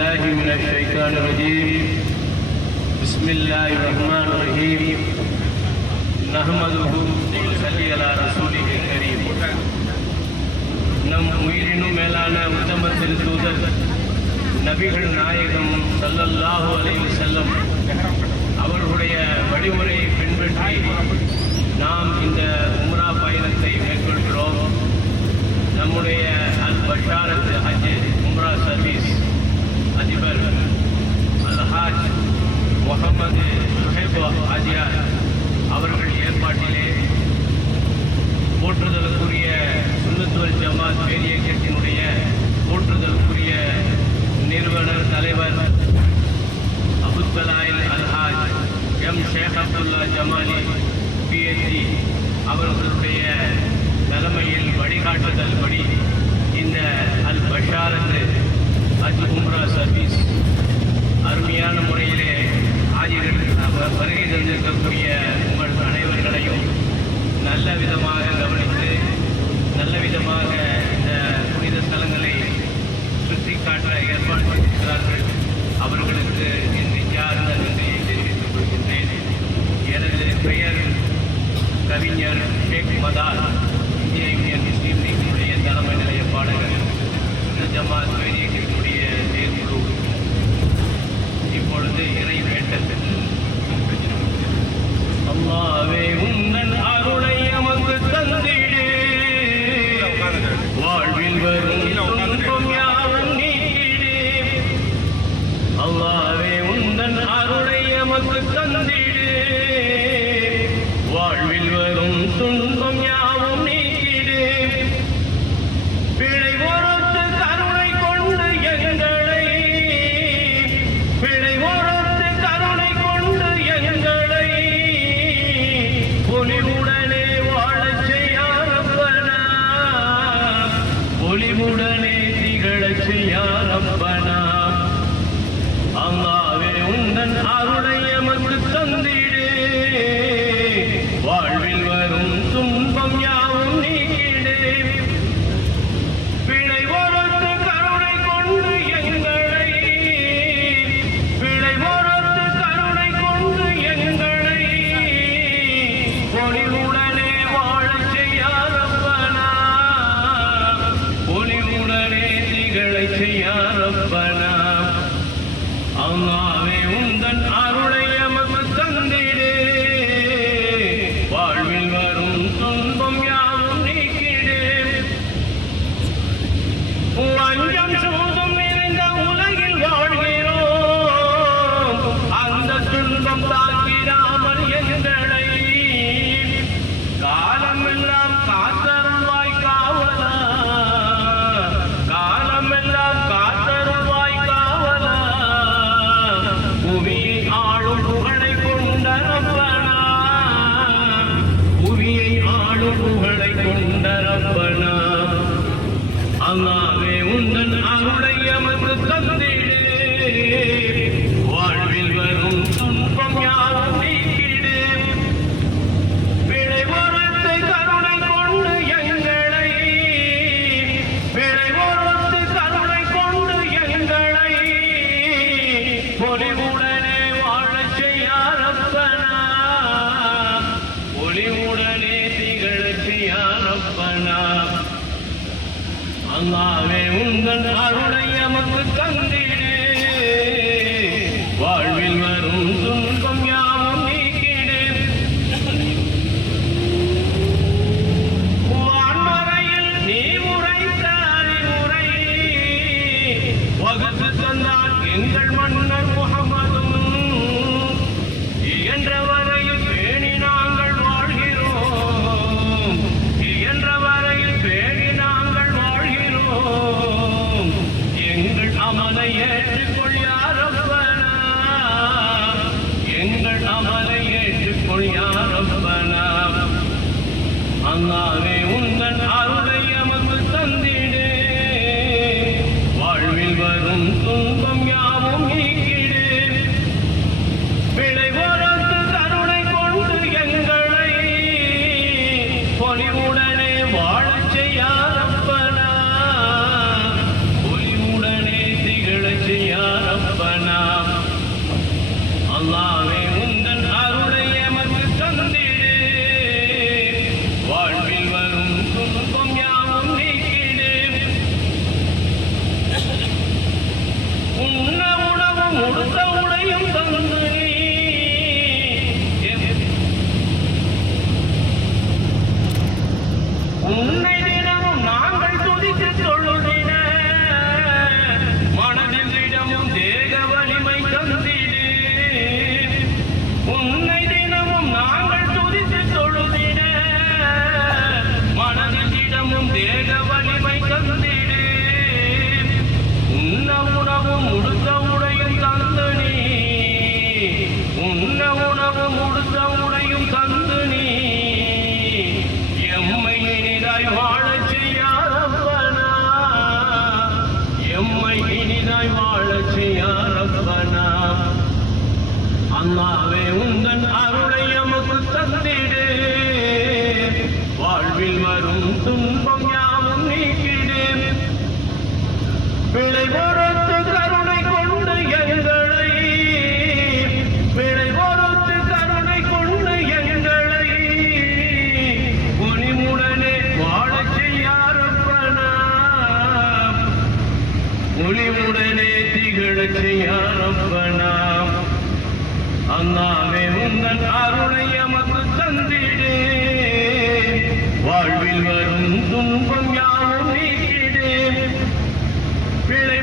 بالله من الشيطان الرجيم بسم الله الرحمن الرحيم نحمده ونصلي على رسوله الكريم நம் உயிரினும் மேலான உத்தம திருத்தூதர் நபிகள் நாயகம் ஸல்லல்லாஹு அலைஹி வஸல்லம் அவர்களுடைய வழிமுறையை பின்பற்றி நாம் இந்த உம்ரா பயணத்தை மேற்கொள்கிறோம். நம்முடைய அல் பஷாரத் ஹஜ் உம்ரா சர்வீஸ் அதிபர் அல்ஹாஜ் முகமது சுஹைப் ஆஜியார் அவர்கள் ஏற்பாட்டிலே போற்றுதலுக்குரிய சுன்னத் வல் ஜமாத் பேரியக்கத்தினுடைய போற்றுதலுக்குரிய நிறுவனர் தலைவர் அபுல் கலாயில் அல்ஹாஜ் எம் ஷேக் அப்துல்லா ஜமாலி PhD அவர்களுடைய தலைமையில் வழிகாட்டுதல் படி இந்த அல் பஷாரத் ஹஜ் உம்ரா சர்வீஸ் அருமையான முறையிலே ஆஜர்கள் வருகை தந்திருக்கக்கூடிய உங்கள் அனைவர்களையும் நல்ல விதமாக கவனித்து நல்ல விதமாக இந்த புனித ஸ்தலங்களை சுற்றி காட்ட ஏற்பாடு செய்திருக்கிறார்கள். அவர்களுக்கு என் நெஞ்சார்ந்த நன்றியை தெரிவித்துக் கொள்கின்றேன். எனது பெயர் கவிஞர் ஷேக் மதார், இந்திய யூனியன் முஸ்லீம் லீக்கினுடைய தலைமை நிலைய பாடகர், ஜமாத் பேரியக்கத்தினுடைய செயற்குழு. இப்பொழுது இறை வேண்டல். அல்லாஹ்வே உன்னன் அருளை எமக்கு தந்திடு, வாழ்வில் வரும் துன்பம் யாவும் நீக்கிடு. அல்லாஹ்வே உன்னன் அருளை எமக்கு தந்திடு, வாழ்வில் வரும் துன்பம் யாவும் நீக்கிடு. பிழை பொறுத்து கருணை கொண்டு எங்களை, பிழை பொறுத்து கருணை கொண்டு எங்களை ஒளிவுடனே வாழச் செய்யாரப்பனா, ஒளிவுடனே திகழச் செய்யாரப்பனா. அல்லாஹ்வே உந்தன் அருளை எமக்கு தந்திடு, வாழ்வில் வரும் துன்பம் யாவும் நீக்கிடு. பிழை பொறுத்து கருணை கொண்டு எங்களை, பிழை பொறுத்து கருணை கொண்டு எங்களை ஒளிவுடனே வாழச் செய்யாரப்பனா, ஒளிவுடனே திகழச் செய்யாரப்பனா. அல்லாஹ்வே உந்தன் அருளை எமக்கு தந்திடு, வாழ்வில் வரும் துன்பம் யாவும் நீக்கிடு. வஞ்சம் சூதும் நிறைந்த உலகில் வாழ்கிறோம், அந்த துன்பம் தாக்கிடாமல் எங்களை காலமெல்லாம் காத்தருள்வாய் காவலா, காலமெல்லாம் காத்தருள்வாய் காவலா. புவியை ஆளும் புகழை கொண்ட ரப்பனா, புவியை ஆளும் புகழை கொண்ட ரப்பனா. அல்லாஹ்வே உந்தன் அருளை எமக்கு தந்திடு, வாழ்வில் வரும் துன்பம் யாவும் நீக்கிடு. பிழை பொறுத்து கருணை கொண்டு எங்களை, பிழை பொறுத்து கருணை கொண்டு எங்களை ஒளிவுடனே வாழச் செய்யாரப்பனா, ஒளிவுடனே திகழச் செய்யாரப்பனா. அல்லாஹ்வே உந்தன் அருளை எமக்கு தந்திடு, வாழ்வில் வரும் துன்பம் யாவும் நீக்கிடு. வான்மறையில் நீ உரைத்த அறிவுரை வகுத்து தந்தான் எங்கள் மன்னர் முஹம்மதும். இயன்ற வரையில் பேணி நாங்கள் வாழ்கிறோம், இயன்ற வரையில் பேணி நாங்கள் வாழ்கிறோம். உடுத்த உடையும் தந்து நீ உண்ண உணவு உடுத்த உடையும் தந்து நீ எம்மை இனிதாய் வாழச் செய்யாரப்பனா எம்மை இனிதாய் வாழச் செய்யாரப்பனா அல்லாவே உந்தன் அருளை எமக்கு தந்திடு வாழ்வில் வரும் துன்பம் யாவும் நீக்கிடு பிழை பொறுத்து கருணை கொண்டு எங்களை பிழை பொறுத்து கருணை கொண்டு எங்களை ஒளிமுடனே வாழச் செய்யாரப்பனா ஒளிமுடனே திகழச் செய்யாரப்பனா அல்லாவே உந்தன் அருளை எமக்கு தந்திடு வாழ்வில் வரும் துன்பம் யாவும் நீக்கிடு பிழை